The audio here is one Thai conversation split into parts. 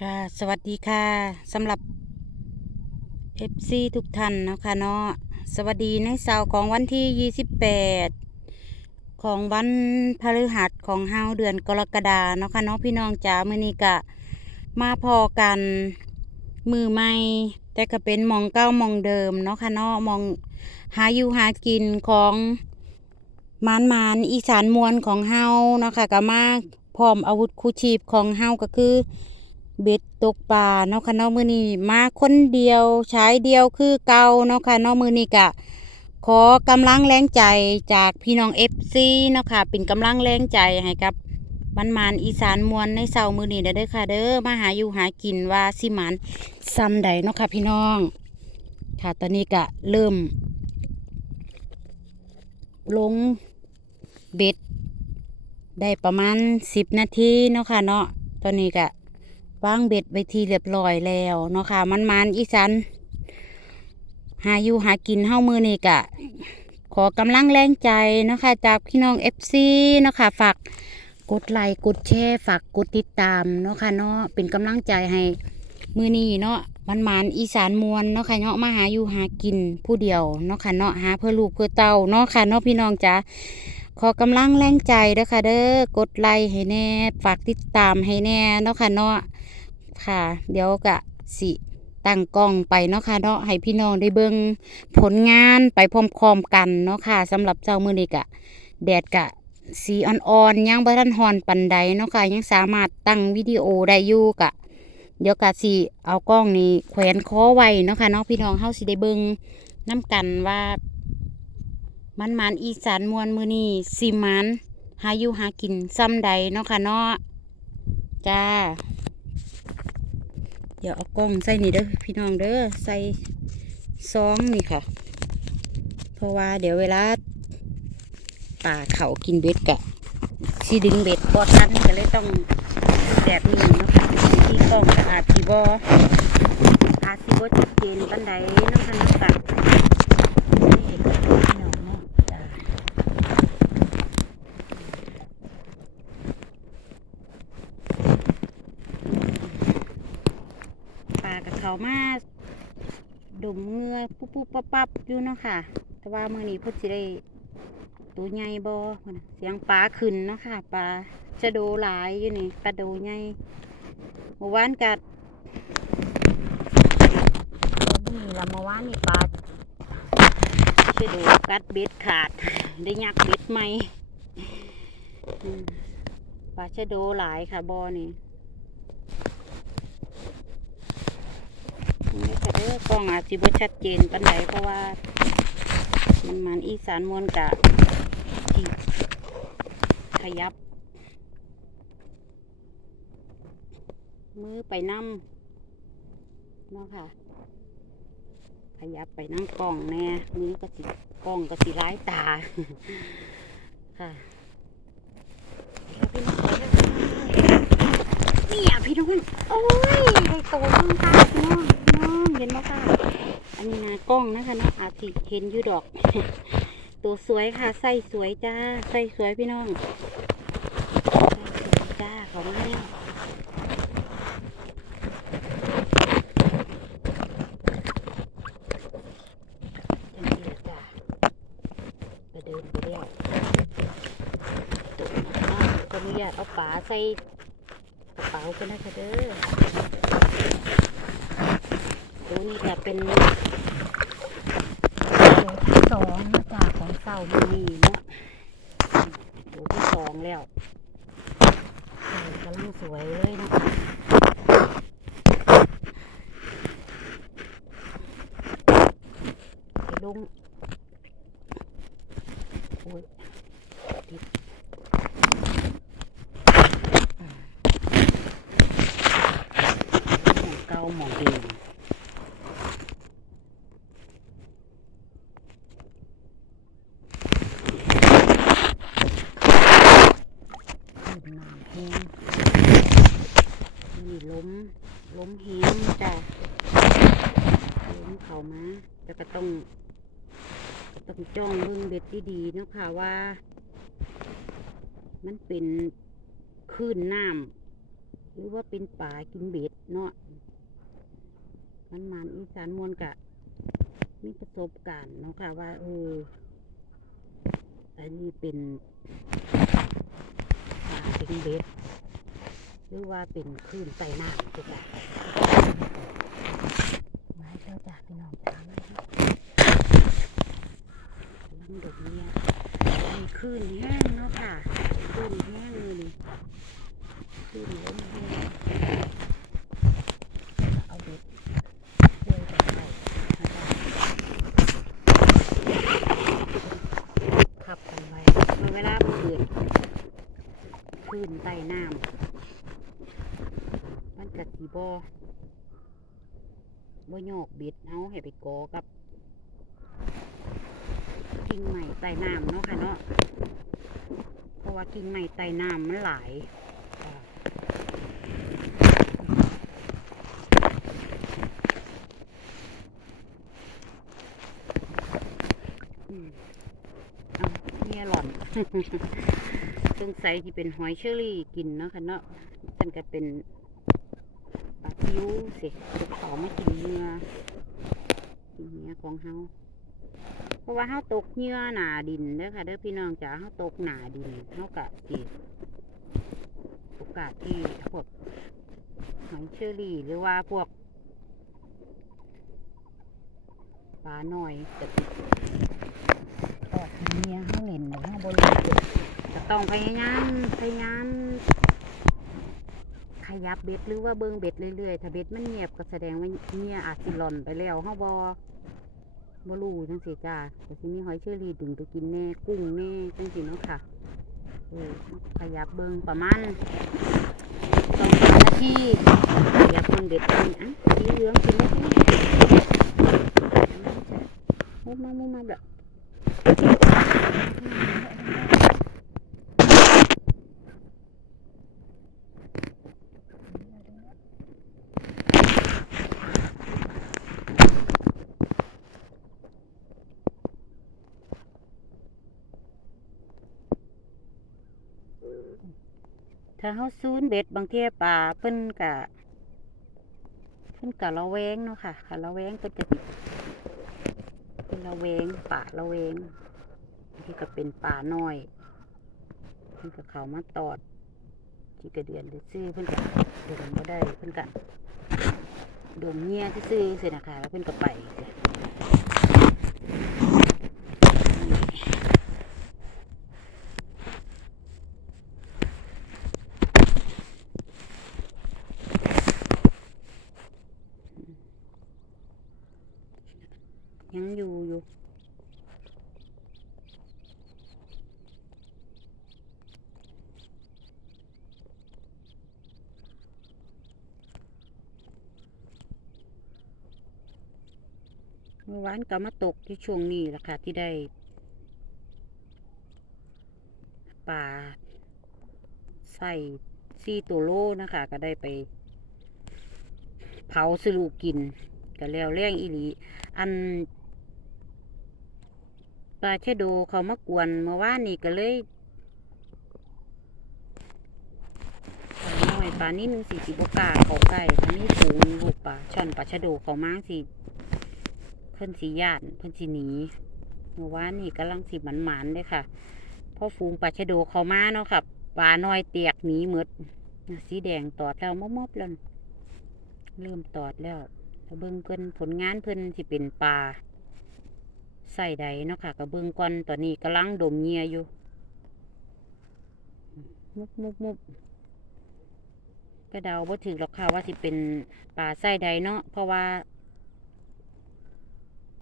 ค่ะสวัสดีค่ะสำหรับ FC ทุกท่านนะคะเนาะสวัสดีในเสาร์ของวันที่ 28 ของวันพฤหัสของเฮาเดือนกรกฎาเนาะค่ะเนาะพี่น้องจ๋ามื้อนี้ก็มาพอกันมือใหม่แต่ก็เป็นมองเก้ามองเดิมเนาะค่ะเนาะมองหาอยู่หากินของมานมานๆอีสานมวลของเฮาเนาะค่ะก็มาพร้อมอาวุธคู่ชีพของเฮาก็คือ เบ็ดตกปลาเนาะค่ะเนาะมือนี้มาคนเดียวใช้เดียวคือเก่าเนาะค่ะเนาะมือนี้ก็ขอกำลังแรงใจจากพี่น้อง FC เนาะค่ะ เป็นกำลังแรงใจให้กับบ้านมานอีสานมวลในเช้ามือนี้เด้อเด้อค่ะ เด้อมาหาอยู่หากินว่าสิมันซ้ำใดเนาะค่ะพี่น้อง ค่ะตอนนี้ก็เริ่ม ลงเบ็ดได้ประมาณ10นาทีเนาะค่ะเนาะตอนนี้ก็ วางเบ็ดไว้ทีเรียบร้อยแล้วเนาะค่ะ มันมันอีสัน หาอยู่หากินเฮ้ามือนี่กะ ขอกำลังแรงใจเนาะค่ะ จากพี่น้องเอฟซีเนาะค่ะ ฝากกดไลค์กดแชร์ฝากกดติดตามเนาะค่ะเนาะเป็นกำลังใจให้มือนี้เนาะมันมันอีสานมวลเนาะค่ะเนาะมาหาอยู่หากินผู้เดียวเนาะค่ะเนาะหาเพื่อลูกเพื่อเต้าเนาะค่ะเนาะพี่น้องจ๋าขอกำลังแรงใจเด้อค่ะเด้อกดไลค์ให้แน่ฝากติดตามให้แน่เนาะค่ะเนาะ ค่ะ เดี๋ยวกะสิตั้งกล้องไปเนาะค่ะเนาะให้พี่น้องได้เบิ่งผลงานไปพร้อมๆกันเนาะค่ะสำหรับเจ้ามือนี้กะแดดกะสีอ่อนๆยังบ่ทันฮอนปันใดเนาะค่ะยังสามารถตั้งวิดีโอได้อยู่กะเดี๋ยวกะสิเอากล้องนี้แขวนคอไว้เนาะค่ะเนาะพี่น้องเฮาสิได้เบิ่งน้กันว่า มันมันๆอีสานมวลมือนี้สิมันหาอยู่หากินซ้ำใดเนาะค่ะเนาะจ้า เดี๋ยวเอากล้องใส่นี่เด้อพี่น้องเด้อใส่ซองนี่ค่ะ เพราะว่าเดี๋ยวเวลาป่าเขากินเบ็ดกะสีดึงเบ็ดบอทันก็เลยต้องแบบนี้เนาะค่ะที่กล้องก็อาจสิบออาจสิบอชัดเจนปันใดเนาะค่ะเนาะค่ะนี่พี่น้องเนาะจ้ะป่ากับเขามาดมเหงือ ปั๊บปับอยู่เนาะค่ะ แต่ว่ามือนี้เพิ่นสิได้ตัวใหญ่บ่เสียงปลาขึ้นเนาะค่ะปลาชะโดหลายอยู่นี่ปลาโดใหญ่เมื่อวานกัดนี่ละเมื่อวานนี่ปลาชะโดกัดเบ็ดขาด ได้ยักเบ็ดใหมปลาชะโดหลายค่ะบ่อนี่ นี่ค่ะเด้อกล้องอาจสิบ่ชัดเจนปานใดเพราะว่ามันมันอีสานมวลกะที่ขยับ มือไปน้ำเนาะค่ะ ขยับไปนั่งกล้องแน่มือก็สิกล้องก็สิร้ายตาค่ะ เนี่ยพี่น้องโอ้ยได้โตมากค่ะพี่น้องพี่น้องเห็นไหมคะอันนี้นะกล้องนะคะเนาะอาจสิเห็นอยู่ดอก ตัวสวยค่ะไส้สวยจ้าไส้สวยพี่น้องไส้สวยจ้าเขามาแล้วจังสิล่ะจ้าไปเดินไปเรียกตัวน้องก็อนุญาตเอาฝาใส่ กันนะคะเด้อตัวนี้จะเป็นสองนะจ๊ะของเสามือนีเนาะตัวที่สองแล้วเออกำลังสวยเลยนะคะไปลงโอ้ยติดหมองเก่าหมองเดิม ขึ้นน้ำแห้งนี่ล้ม ล้มแห้งจ้ะล้มเขามาแต่ก็ต้องก็ต้องจ้อ งเบิ่งเบ็ดดีๆเนาะค่ะว่า มันเป็นคลื่นน้ำหรือว่าเป็นป่ากินเบ็ดเนาะ มันมันอีสานมวลกะมีประสบการณ์เนาะค่ะว่าเอออันนี้เป็นป่าเป็นเบ็ดหรือว่าเป็นคลื่นใต้น้ำจ้ะไว้เจ้าจากพี่น้องตามมาครับลังดอกเนี่ยมีคลื่นแห้งเนาะค่ะคลื่นแห้งเลยนี่คลื่นล้มแห้งเอาเบ็ดเลื่อยกันไปนะคะขับกันไว้เมื่อเวลามันเกิด คลื่นใต้น้ำมันกะสีบบ่โยกบิดเอาให้ไปกอกับกิ่งใหม่ใต้น้ำเนาะค่ะเนาะเพราะว่ากิ่งใหม่ใต้น้ำมันหลายอืมเอาเนี่ยหล่อน สงสัยที่เป็นหอยเชอรี่กินเนาะค่ะเนาะมันก็เป็นปลาซิวสิจะขอมากินเนื้อกินเนื้อของเฮาเพราะว่าเฮาตกเหยื่อหนาดินเด้อค่ะเด้อพี่น้องจ๋าเฮาตกหนาดินเฮากะสิโอกาสที่พวกหอยเชอรี่หรือว่าพวกปลาหน่อยจะออกกินเนื้อเฮาเล่นเฮาบ่เล่น จะต้องพยายามพยายามขยับเบ็ดหรือว่าเบิงเบ็ดเรื่อยๆ ถ้าเบ็ดมันเงียบก็แสดงว่าเนี่ยอาจสิหล่อนไปแล้วเฮาบบ่รู้จังสิจ้าแต่สิมีหอยเชอรี่ดึงไปกินแน่กุ้งแน่จังสิเนาะค่ะเออขยับเบิงประมาณสองสามนาทีขยับเบิงเบ็ดไปอะสีเหลืองกินได้ไหมมุมมามุมมาแบบ ถ้าเขาซูนเบ็ดบางเทียป่าเพิ่นกะเพิ่นกะระแวงเนาะค่ะค่ะระแวงเพิ่นจะเป็นระแวงป่าระแวงทีก็เป็นป่าน้อยเพิ่นก็เขามาตอดที่กระเดือนหรือซื้อเพิ่นก็ดมบ่ได้เพิ่นก็ดมเงี้ยซื่อๆสินะคะแล้วเพิ่นก็ไปจ้ะยังอยู่อยู่ เมื่อวานก็มาตกที่ช่วงนี้แหละค่ะ ที่ได้ปลาใส่ซี่ตัวโลนะคะ ก็ได้ไป เผาสลูกินก็แล้วแรงอีหลี อันปลาชโดเขามากวนเมื่อวานนี่ก็เลยปลาน้อยปลานิ่นสีสิบกาเขาใกล้ถ้ามีฝูงลูกปลาช่อนปลาชะโดเขามาสิเพิ่นสีย่านเพิ่นสีหนีเมื่อวานนี่กำลังสิหมันหมันๆเลยค่ะพราะฝูงปลาชะโดเขามาเนาะค่ะปลาน้อยเตียกหนีหมดสีแดงตอดแล้วมอบๆแล้วเริ่มตอดแล้วถ้าเบิ่งเพิ่นผลงานเพิ่นสิเป็นปลาใส่ใดเนาะค่ะกับเบิ่งก่อนตอนนี้กำลังดมเงียอยู่มุบมุบมุบก็เดาบ่ถึกหรอกค่ะว่าสิเป็นปลาใส่ใดเนาะเพราะว่า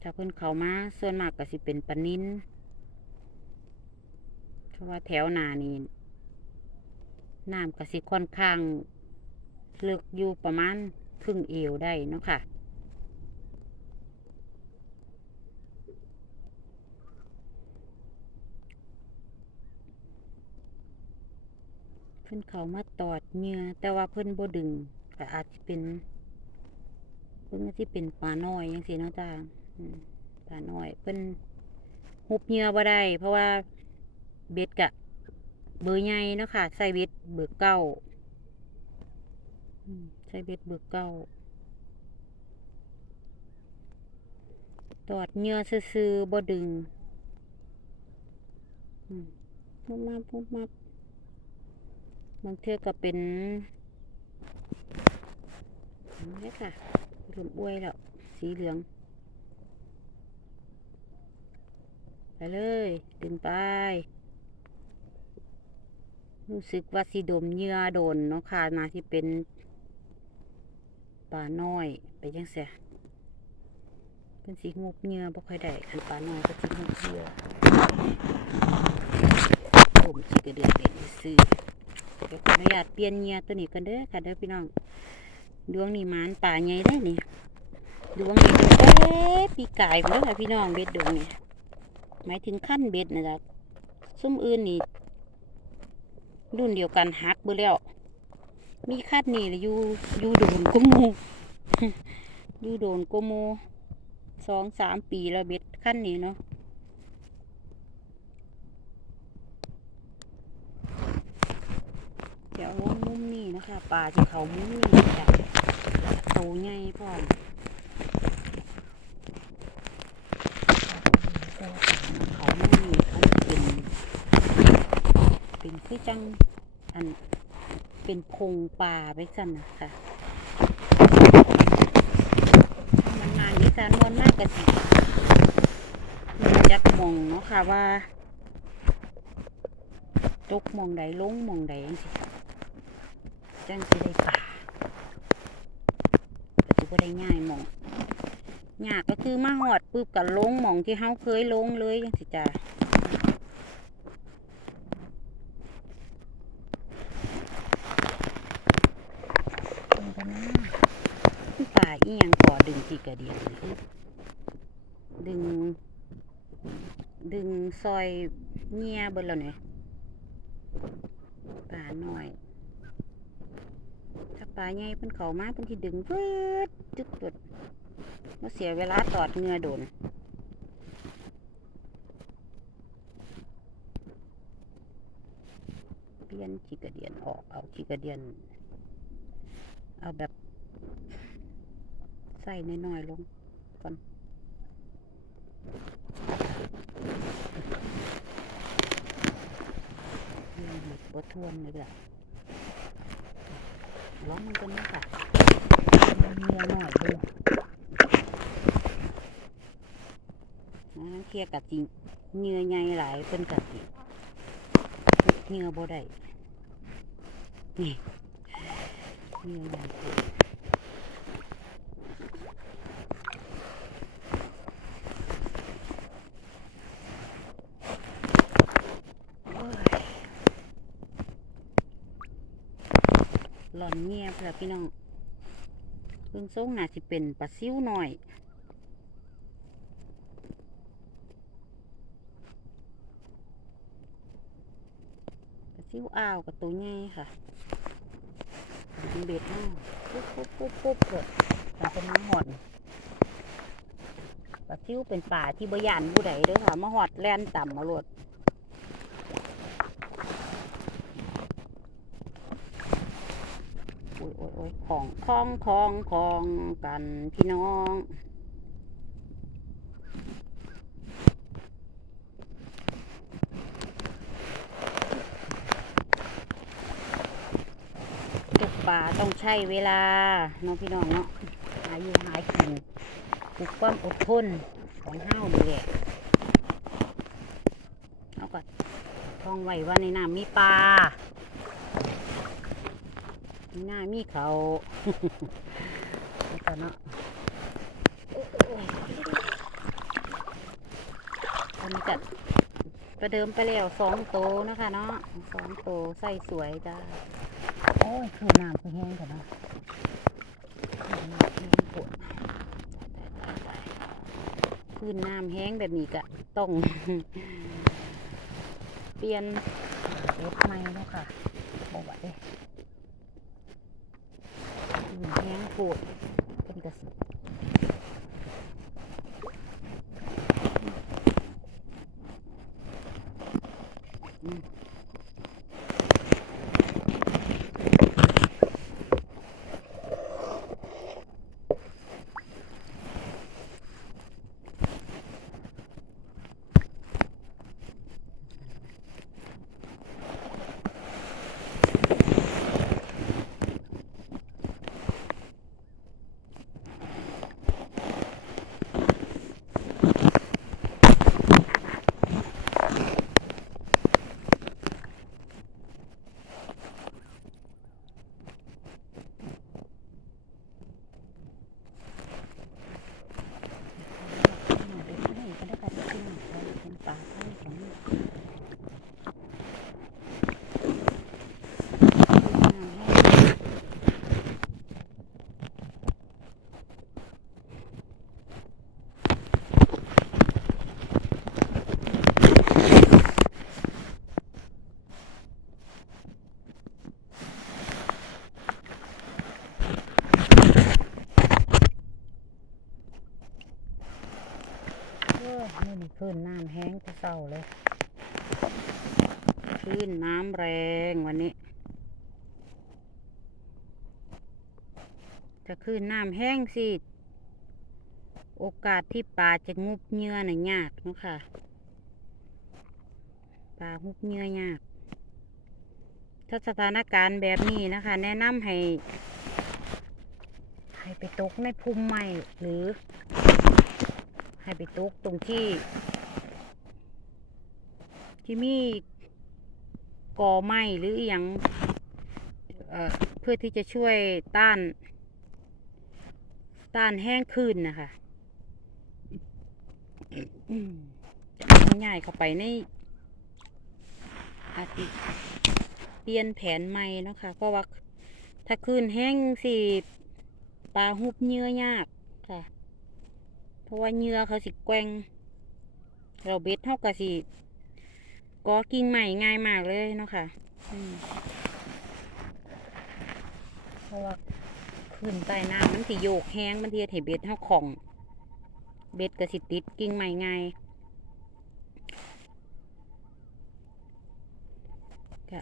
ถ้าเพิ่นเขามาส่วนมากก็สิเป็นปลานินเพราะว่าแถวนานี่น้ำก็สิค่อนข้างลึกอยู่ประมาณครึ่งเอวได้เนาะค่ะเพิ่นเขามาตอดเหงื่อแต่ว่าเพิ่นบ่ดึงก็อาจจะเป็นเพิ่นก็สิเป็นปลาน้อยจังซี่เนาะจ้า ปลาน้อยเพิ่นหุบเหยื่อบ่ได้ เพราะว่าเบ็ดกะ เบอร์ใหญ่เนาะค่ะใส่เบ็ดเบอร์เก้าใช้เบ็ดเบิกเก่าตอดเหงื่อซื่อๆบ่ดึงอืมมุบมับมุบมับางเทือก็เป็นนี่ค่ะริ่มอ้วยแล้ว สีเหลือง ไปเลยดึงไป รู้สึกว่าสีดมเหยื่อโดนเนาะค่ะมาที่เป็นปลาน้อยไปจังเสียเป็นสีงบเหยื่อบ่ค่อยได้คันปลาน้อยก็สีงบเหยื่อผมสิกระเดือเป็นซื้อเดี๋ยวขออนุญาตเปลี่ยนเหยื่อตัวนี้กันเด้อค่ะเด้อพี่น้องดวงนี่มานป่าใหญ่ได้นี่ดวงนี่เป๊ะปีกายพุ่นเด้อค่ะพี่น้องเบ็ดดวงนี่ หมายถึงขั้นเบ็ดนะจ๊ะซุ่มอื่นนี่รุ่นเดียวกันฮักเบอแล้ว มีคัดนี่อยู่อยู่โดนก็โมอยู่โดนกโมสองสามปีแล้วเบ็ดขั้นนี้เนาะเดี๋ยวลงมุมนี้นะคะปลาที่เขามุมนี้จ้ะโตใหญ่พร้อมเขามุมนี้เขาเป็น เป็น คือจังอันเป็นพงป่าไปสั่นนะคะมันงานนิสานวนมากกันสิมันจักมองเนาะค่ะว่าตกมองใดลงมองใดจังสิจังสิได้ป่าก็สิบ่ได้ง่ายมองยากก็คือมาหอดปุ๊บกับลงมองที่เฮาเคยลงเลยจังสิจ้า ตรงกันนะคือป่าอีหยัง ก่อดึงจีกระเดียนนี่คือดึง ดึงซอยเงียเบนแล้วเนี่ยป่าน้อย ถ้าป่าใหญ่เพิ่นเขามาเพิ่นที่ดึงเพิดจึกเปิดมาเสียเวลาตอดเงือโดนเปลี่ยนจีกระเดียนออกเอาจีกระเดียน เอาแบบ ใส่น้อยๆลงก่อนเรื่องหมดบทวนเลยแบบร้องมันกันนะค่ะเมียหน่อยด้วยนะเคลียร์กับจริงเหงื่อใหญ่หลายเป็นกับจริงเหงื่อบ่ได้นี่เหงื่อใหญ่เกิน โอ้ยหล่อนเงียบ แล้วพี่น้องเพิ่งส่งน่าสิเป็นปลาซิวหน่อยปลาซิวอ้าวกับตัวใหญ่ค่ะเป็นเบ็ดเนาะปุ๊บปุ๊บปุ๊บปุ๊บเกิดปลาเป็นน้ำหอดปลาซิวเป็นป่าที่บยานผู้ใดเด้อค่ะมาหอดแล่นต่ำมาโลด โอ้ ยโอ้ยโอ้ยของของของของกันพี่น้องตกป่าต้องใช้เวลาเน้องพี่น้องเนาะหาอยู่หายกินปลุกความอดทนของห้าวนี่แหละเอาก่อนท่องไว้ว่าในน้ำมีปลา มีหน้ามีเขาแล้วก็เนาะอันนี้กัดประเดิมไปแล้วสองโตวนะคะเนาะสองโตวใส่สวยจ้าโอ้ยคือน้ำคือแห้งกันเนาะคือน้ำแห้งปวดคือน้ำแห้งแบบนี้ก็ต้องเปลี่ยนรถใหม่แล้วค่ะบอกว่าเด้ อืมแห้งโผดเป็นกระสอืม ขึ้นน้ำแห้งจะเศร้าเลย ขึ้นน้ำแรงวันนี้จะขึ้นน้ำแห้งสิ โอกาสที่ปลาจะงุบเหยื่อน่ะยากเนาะค่ะ ปลางุบเหยื่อยาก ถ้าสถานการณ์แบบนี้นะคะ แนะนำให้ ให้ไปตกในพุ่มไม้หรือ ให้ไปตกตรงที่ที่มี กอไหมหรืออย่างเเพื่อที่จะช่วยต้าน ต้านแห้งขึ้นนะคะจะง่ายเข้าไปในอาทิเปลี่ยนแผนใหม่เนาะคะเพราะว่าถ้าขึ้นแห้งสิปลาหุบเหยื่อยากค่ะ เพราะว่าเหยื่อเขาสิแกว่งเราเบ็ดเท่ากับสิ ก็กิ่งใหม่ง่ายมากเลยเนาะค่ะเพราะว่าขึ้นใต้น้ำมันสิโยกแห้งมันเทียเห็เบ็ดเท่าของ เบ็ดกระสิติดกิ่งใหม่ไงายก็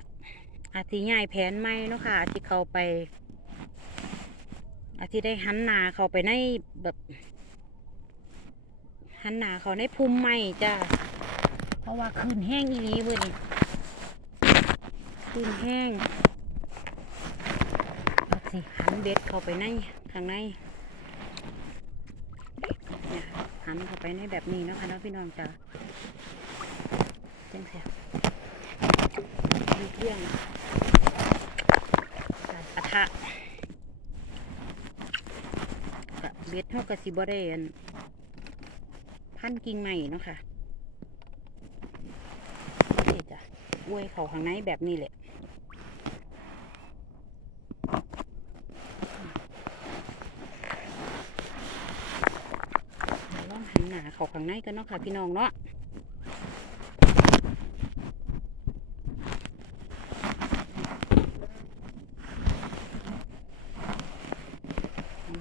อาจสิง่ายแผนไม่เนาะค่ะอาจสิเขาไป อาจสิได้หันนาเขาไปในแบบหันหนาเขาในพุ่มไม้จ้า ราะว่าขึ้นแห้งอีหลีเว้ยนี่ขึ้นแห้งเอาสิหันเบ็ดเข้าไปในข้างในเนี่ยหันเข้าไปในแบบนี้นะคะเนาะพี่น้องจ้าจังเสียมีเรื่องการปะทะกะเบ็ดเท่ากับสิบเรนพันกิ่งใหม่เนาะค่ะนี่จ้ะ อวยเขาข้างในแบบนี้แหละลองหันหนาเขาข้างในกันเนาะค่ะพี่น้องเนาะ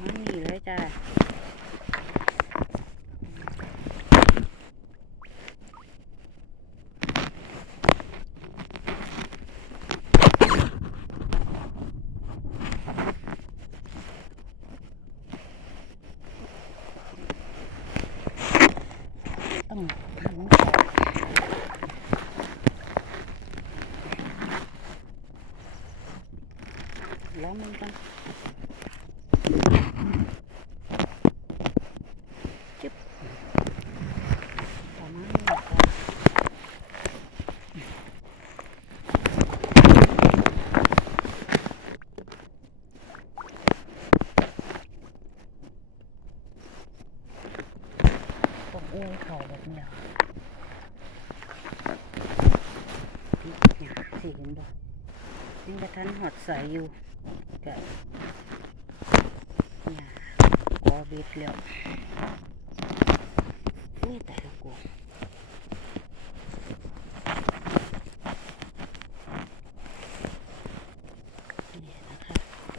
มาณนี้เลยจ้าต้องหันเขา แล้วมันกันจึ๊บประมาณนี้จ้ะต้องอ้วยเขาแบบเนี้เหรอพี่เนี่ยสิเห็นบ่ยังกระทันหอดใสอยู่ กะเนี่ยกอเบ็ดแล้วอุ้ยแต่ละกูนี่นะคะ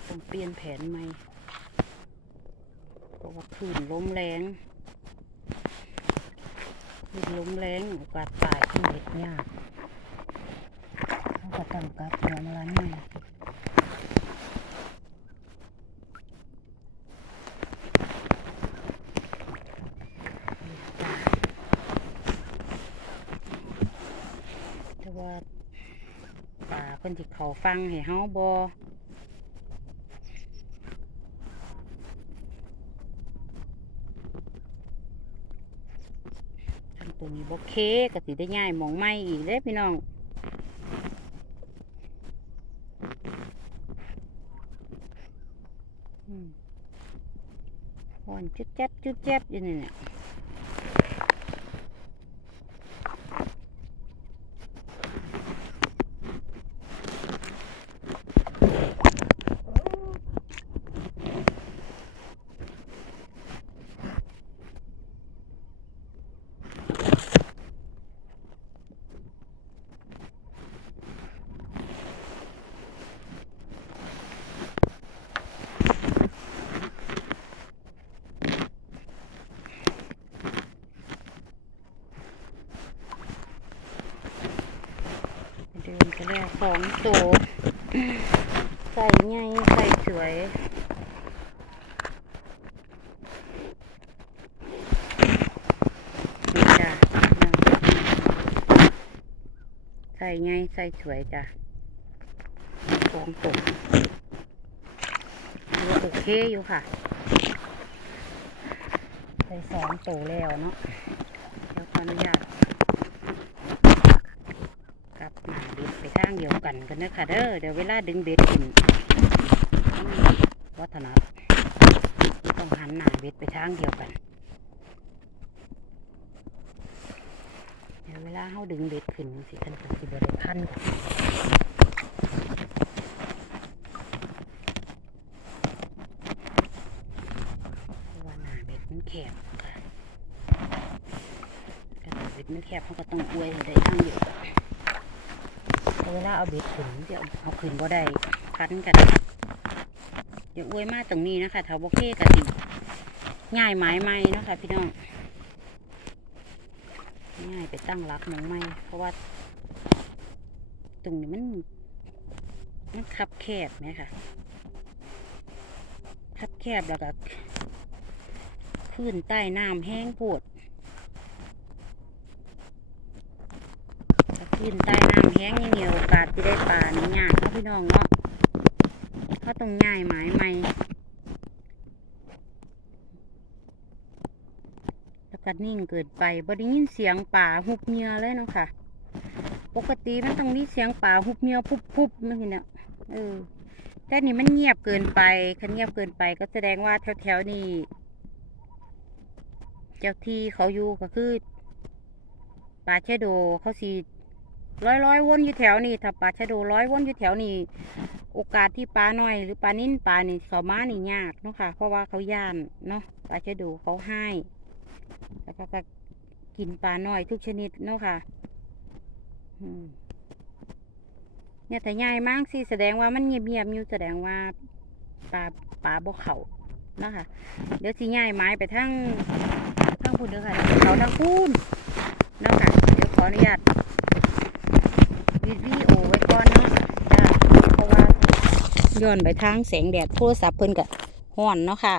ต้องเปลี่ยนแผนใหม่เพราะว่าคลื่นลมแรงคลื่นลมแรงโอกาสตายขึ้นเห็ดยากเขาก็ต้องกลับหัวมาล้านใหม่ต่ว่าป่า เพิ่นสิเขาฟังให้เฮาบ่ทางตัวนี้บ่เคก็สิได้ย้ายมองใหม่อีกเด้พี่น้องอืมอ่อนจุดแจ๊บจุดแจ๊บอยู่นี่เนี่ย อ สองโตใส่ไงใส่สวยนี่จ้ะใส่ไงใส่สวยจ้ะสองโตโอเคอยู่ค่ะใส่สองโตแล้วเนาะเดี๋ยวขออนุญาตกลับมาเบ็ดไป ทางเดียวกันกันนะค่ะเด้อเดี๋ยวเวลาดึงเบ็ดขึ้นวัฒนัดต้องหันหน้าเบ็ดไปทางเดียวกัน เดี๋ยวเวลาเขาดึงเบ็ดขึ้นสิคันกันสิบริพันกันว่าหน้าเบ็ดมันแคบค่ะกระเบ็ดมันแคบเขาก็ต้องอวยให้ได้ทางเดียวกัน เวลาเอาเบ็ดขึ้นเดี๋ยวเอาขึ้นบ่ได้พันกัน เดี๋ยวอวยมาตรงนี้นะคะแถวบกเก้กะสิง่ายไม้ไมเนะคะพี่น้องง่ายไปตั้งรักหมองไม่เพราะว่า ตรงนี้มันมันคับแคบไหมคะคับแคบแล้วก็ขึ้นใต้น้ำแห้งโพด ถ้าขึ้นใต้น้ำแห้งยังมีโอกาสที่ได้ปลานี่ยากเนาพี่น้องเนาะเขาต้องง่ายหมายใหม่แล้วก็นิ่งเกินไปบ่ได้ยินเสียงป่าหุบเมียเลยเนาะค่ะ ปกติมันต้องมีเสียงป่าหุบเมียพุบพุบมันเนี่ยเออแต่นี่มันเงียบเกินไปคันเงียบเกินไปก็แสดงว่าแถวๆนี้เจ้าที่เขาอยู่ก็คือป่าเชโดเขาสี ร้อยร้อยวนอยู่แถวนี้ถ้าป่าชะโดร้อยวนอยู่แถวนี้ โอกาสที่ปลาหน้อย หรือปลานิ่นปลานี่เขามานี่ยากเนาะค่ะ เพราะว่าเขาย่านเนาะป่าชะโดเขาให้แล้วก็กินปลาหน้อยทุกชนิดเนาะค่ะเนี่ยถ้าใหญ่มากสิแสดงว่ามันเงียบๆอยู่แสดงว่าปลาปลาบ่เขาเนาะค่ะ เดี๋ยวสิใหญ่ไม้ไปทั้งทั้งพูนเด้อค่ะเขาทั้งพูนเนาะค่ะเดี๋ยวขออนุญาต วิดวิดีโอไว้ก่อนเนาะจ้าเพราะว่าย้อนไปทางแสงแดดโทรศัพท์เพิ่นกะห้อนเนาะค่ะ